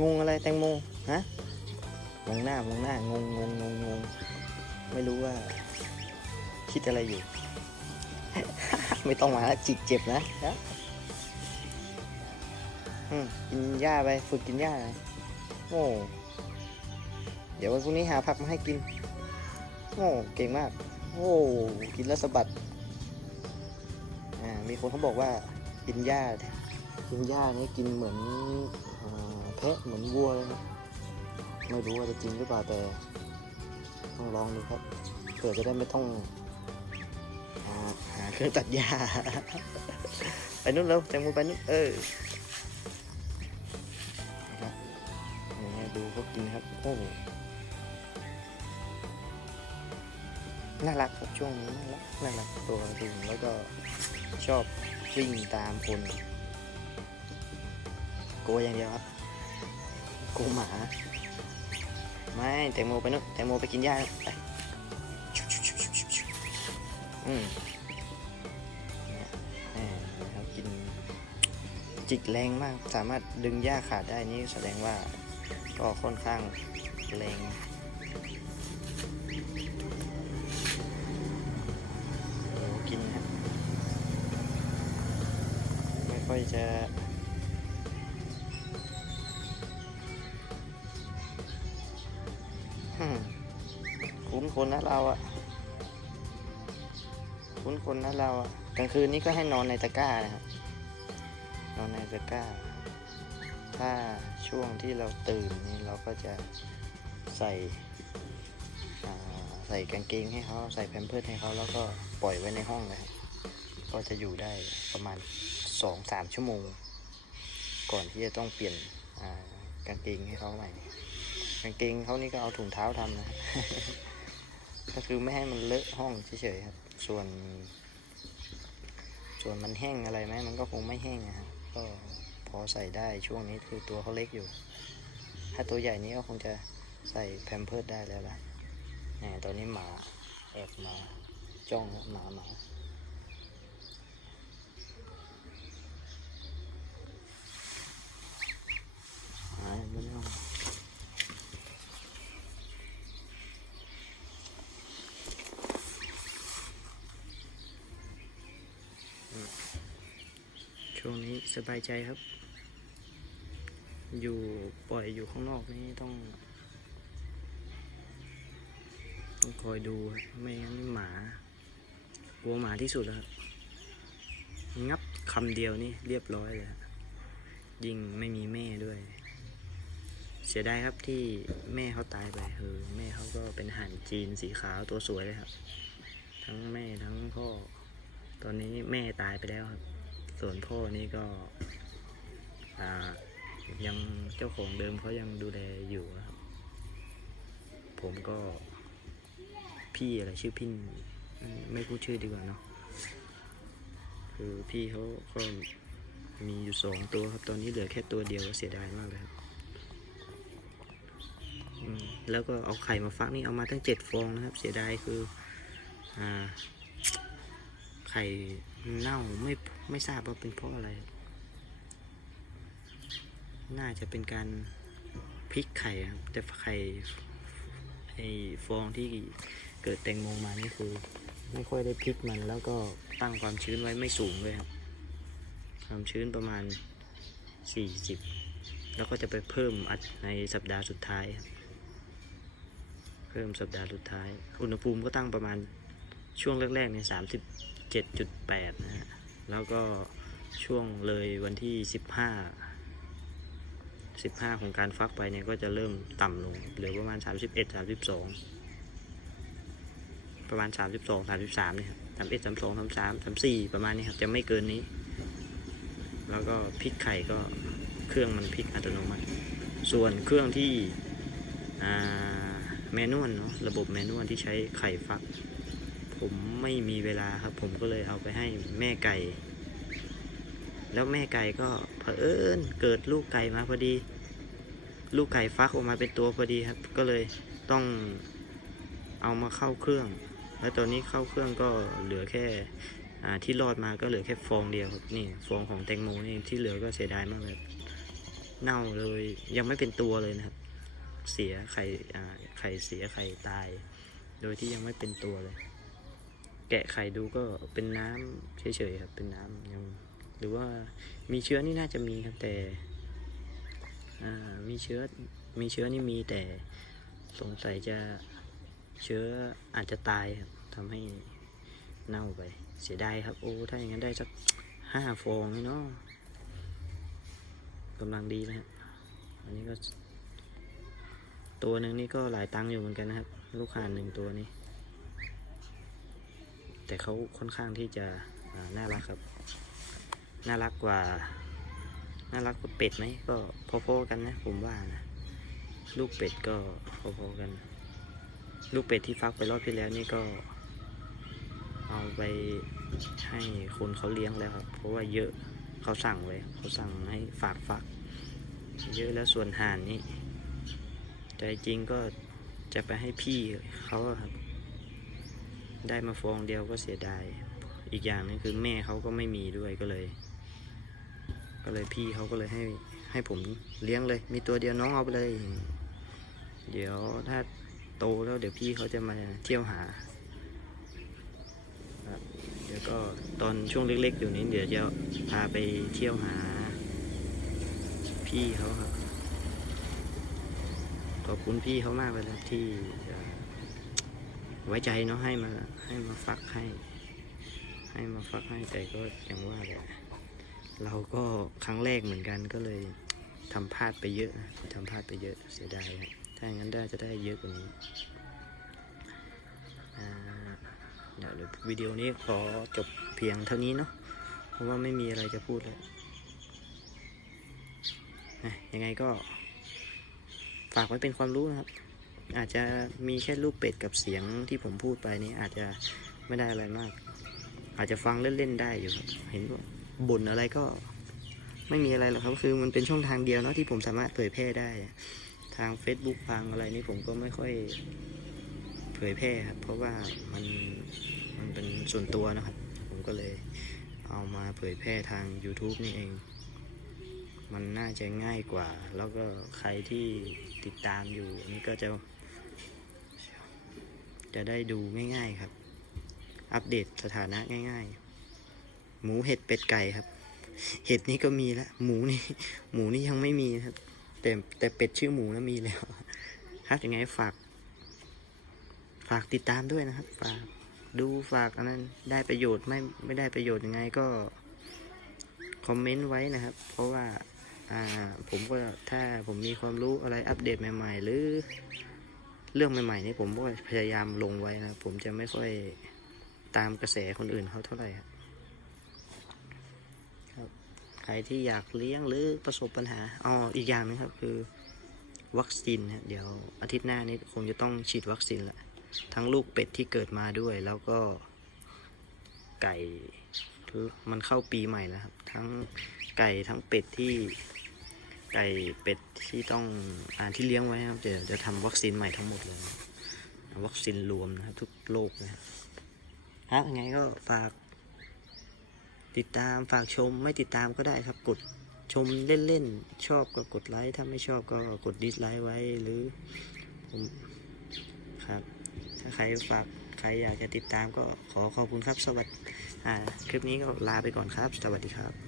งงอะไรแตงโมฮะมองหน้ามองหน้างงงงงงงไม่รู้ว่า คิดอะไรอยู่ ไม่ต้องมาแล้วจิกเจ็บนะนะอืมกินหญ้าไปฝึกกินหญ้าหน่อยโอ้เดี๋ยววันพรุ่งนี้หาผักมาให้กินโอ้เก่งมาก โอ้กินแล้วสะบัดอ่ามีคนเขาบอกว่ากินหญ้ากินหญ้านี่กินเหมือน แพะเหมือนวัวเลยนะไม่รู้ว่าจะจริงหรือเปล่าแต่ต้องลองดูครับเผื่อจะได้ไม่ต้องหาเครื่องตัดหญ้าไปนู่นเร็วแตงโมไปนู่นเออครับนี่ดูเขากินครับโอ้น่ารักครับช่วงนี้น่ารักน่ารักตัวถึงแล้วก็ชอบวิ่งตามคนกลัวอย่างเดียวครับ กลัวหมา ไม่แตงโมไปนู่นแตงโมไปกินหญ้าไปอืมเนี่ยแหมนะครับกินจิกแรงมาก สามารถดึงหญ้าขาดได้นี่แสดงว่าก็ค่อนข้างแรงกินครับไม่ค่อยจะ คนคนนะเราอะคุ้นคนนะเราอะกลางคืนนี้ก็ให้นอนในตะกร้านะครับ นอนในตะกร้า ถ้าช่วงที่เราตื่นนี่เราก็จะใส่ใส่กางเกงให้เขาใส่แพมเพิร์สให้เขาแล้วก็ปล่อยไว้ในห้องนะครับก็จะอยู่ได้ประมาณสองสามชั่วโมง ก่อนที่จะต้องเปลี่ยนกางเกงให้เขาใหม่กางเกงเขานี่ก็เอาถุงเท้าทำนะ ก็คือไม่ให้มันเลอะห้องเฉยๆครับ ส่วน ส่วนมันแห้งอะไรไหมมันก็คงไม่แห้งนะฮะก็พอใส่ได้ช่วงนี้คือตัวเขาเล็กอยู่ ถ้าตัวใหญ่นี้ก็คงจะใส่แพมเพิร์ดได้แล้วล่ะเนี่ยตอนนี้หมาแอบมาจ้องหมาหมาหายไปแล้ว ช่วงนี้สบายใจครับ อยู่ปล่อยอยู่ข้างนอกนี่ต้อง ต้องคอยดูครับไม่งั้นหมากลัวหมาที่สุดแล้วครับงับคำเดียวนี่เรียบร้อยเลยครับยิ่งไม่มีแม่ด้วย เสียดายครับที่แม่เขาตายไปเออแม่เขาก็เป็นห่านจีนสีขาวตัวสวยเลยครับ ทั้งแม่ทั้งพ่อ ตอนนี้แม่ตายไปแล้วครับ ส่วนพ่อนี่ก็ยังเจ้าของเดิมเขายังดูแลอยู่นะครับ ผมก็พี่อะไรชื่อพี่ไม่พูดชื่อดีกว่าเนาะคือพี่เขาก็มีอยู่สองตัวครับ ตอนนี้เหลือแค่ตัวเดียวเสียดายมากเลยครับแล้วก็เอาไข่มาฟักนี่เอามาตั้งเจ็ดฟองนะครับ เสียดายคือ อ่า ไข่เน่าไม่ไม่ทราบว่าเป็นเพราะอะไร น่าจะเป็นการพลิกไข่ครับแต่ไข่ไอฟองที่เกิดแตงโมมานี่คือ ไม่ค่อยได้พลิกมันแล้วก็ตั้งความชื้นไว้ไม่สูงเลยครับ ความชื้นประมาณ 40 แล้วก็จะไปเพิ่มอัดในสัปดาห์สุดท้ายครับเพิ่มสัปดาห์สุดท้าย อุณหภูมิก็ตั้งประมาณช่วงแรกๆในสามสิบ 7.8 นะฮะ แล้วก็ช่วงเลยวันที่ 15 15 ของการฟักไปเนี่ยก็จะเริ่มต่ำลงเหลือประมาณ 31 32 ประมาณ 32 33เนี่ยครับ31 32 33 34 ประมาณนี้ครับ จะไม่เกินนี้ แล้วก็พลิกไข่ก็เครื่องมันพลิกอัตโนมัติ ส่วนเครื่องที่แมนนวลเนาะระบบแมนนวลที่ใช้ไข่ฟัก ไม่มีเวลาครับ ผมก็เลยเอาไปให้แม่ไก่ แล้วแม่ไก่ก็เผอิญเกิดลูกไก่มาพอดี ลูกไก่ฟักออกมาเป็นตัวพอดีครับ ก็เลยต้องเอามาเข้าเครื่อง แล้วตอนนี้เข้าเครื่องก็เหลือแค่ที่รอดมาก็เหลือแค่ฟองเดียวครับนี่ฟองของแตงโมนี่ที่เหลือก็เสียดายมากเลยเน่าเลยยังไม่เป็นตัวเลยนะครับ เสียไข่ไข่เสียไข่ตาย โดยที่ยังไม่เป็นตัวเลย แกะไข่ดูก็เป็นน้ำเฉยๆครับเป็นน้ำยังหรือว่ามีเชื้อนี่น่าจะมีครับแต่มีเชื้อมีเชื้อนี่มีแต่สงสัยจะเชื้ออาจจะตายครับทำให้เน่าไป เสียดายครับ โอ้ถ้าอย่างนั้นได้สักห้าฟองเลยเนาะกำลังดีแล้วครับอันนี้ก็ ตัวหนึ่งนี่ก็หลายตังค์อยู่เหมือนกันนะครับ ลูกห่านหนึ่งตัวนี้ แต่เขาค่อนข้างที่จะน่ารักครับ น่ารักกว่า น่ารักกว่าเป็ดไหมก็พอๆกันนะ ผมว่านะลูกเป็ดก็พอๆกัน ลูกเป็ดที่ฟักไปรอบที่แล้วนี่ก็ เอาไปให้คนเขาเลี้ยงแล้วครับ เพราะว่าเยอะเขาสั่งไว้เขาสั่งให้ฝากฟัก เยอะแล้วส่วนห่านนี่ใจจริงก็จะไปให้พี่เขาครับ ได้มาฟองเดียวก็เสียดาย อีกอย่างนึงคือแม่เขาก็ไม่มีด้วยก็เลย ก็เลยพี่เขาก็เลยให้ให้ผมเลี้ยงเลย มีตัวเดียวน้องเอาไปเลย เดี๋ยวถ้าโตแล้วเดี๋ยวพี่เขาจะมาเที่ยวหาเดี๋ยวก็ตอนช่วงเล็ก ๆ อยู่นี้เดี๋ยวจะพาไปเที่ยวหา พี่เขาครับขอบคุณพี่เขามากเลยนะที่ ไว้ใจเนาะให้มาให้มาฟักให้ ให้มาฟักให้แต่ก็อย่างว่าแหละเราก็ครั้งแรกเหมือนกันก็เลยทำพลาดไปเยอะทำพลาดไปเยอะเสียดายถ้าอย่างนั้นได้จะได้เยอะกว่านี้อ่าเดี๋ยววิดีโอนี้ขอจบเพียงเท่านี้เนาะเพราะว่าไม่มีอะไรจะพูดแล้วยังไงก็ ฝากไว้เป็นความรู้นะครับ อาจจะมีแค่รูปเป็ดกับเสียงที่ผมพูดไปนี่อาจจะไม่ได้อะไรมาก อาจจะฟังเล่นๆได้อยู่เห็นบ่นอะไรก็ไม่มีอะไรหรอกครับคือมันเป็นช่องทางเดียวเนาะที่ผมสามารถเผยแพร่ได้ ทาง Facebook ทางอะไรนี่ผมก็ไม่ค่อยเผยแพร่ครับ เพราะว่ามันมันเป็นส่วนตัวนะครับ ผมก็เลยเอามาเผยแพร่ทาง YouTube นี่เอง มันน่าจะง่ายกว่า แล้วก็ใครที่ติดตามอยู่นนี้ก็จะ จะได้ดูง่ายๆครับ อัปเดตสถานะง่าย ๆ หมูเห็ดเป็ดไก่ครับ เห็ดนี่ก็มีแล้วหมูนี่หมูนี่ยังไม่มีครับ แต่แต่เป็ดชื่อหมูแล้วมีแล้วครับยังไงฝาก ฝากติดตามด้วยนะครับ ฝากดูฝากอันนั้นได้ประโยชน์ไม่ไม่ได้ประโยชน์ยังไงก็คอมเมนต์ไว้นะครับ เพราะว่าอ่าผมก็ถ้าผมมีความรู้อะไรอัปเดตใหม่ ๆ หรือ เรื่องใหม่ๆนี่ผมก็พยายามลงไว้นะ ผมจะไม่ค่อยตามกระแสคนอื่นเขาเท่าไหร่ครับ ใครที่อยากเลี้ยงหรือประสบปัญหาอ๋ออีกอย่างหนึงครับ คือวัคซีนนะเดี๋ยวอาทิตย์หน้านี้คงจะต้องฉีดวัคซีนละทั้งลูกเป็ดที่เกิดมาด้วย แล้วก็ไก่มันเข้าปีใหม่แล้วครับ ทั้งไก่ทั้งเป็ดที่ ไก่เป็ดที่ต้องอาที่เลี้ยงไว้ครับเดี๋ยวจะทำวัคซีนใหม่ทั้งหมดเลยนะวัคซีนรวมนะครับทุกโรคนะครับยังไงก็ฝาก ติดตามฝากชมไม่ติดตามก็ได้ครับ กดชมเล่นๆ ชอบก็กดไลค์ถ้าไม่ชอบก็กดดิสไลค์ไว้หรือผมครับ ถ้าใครฝากใครอยากจะติดตามก็ขอขอบคุณครับสวัสดีคลิปนี้ก็ลาไปก่อนครับ สวัสดีครับ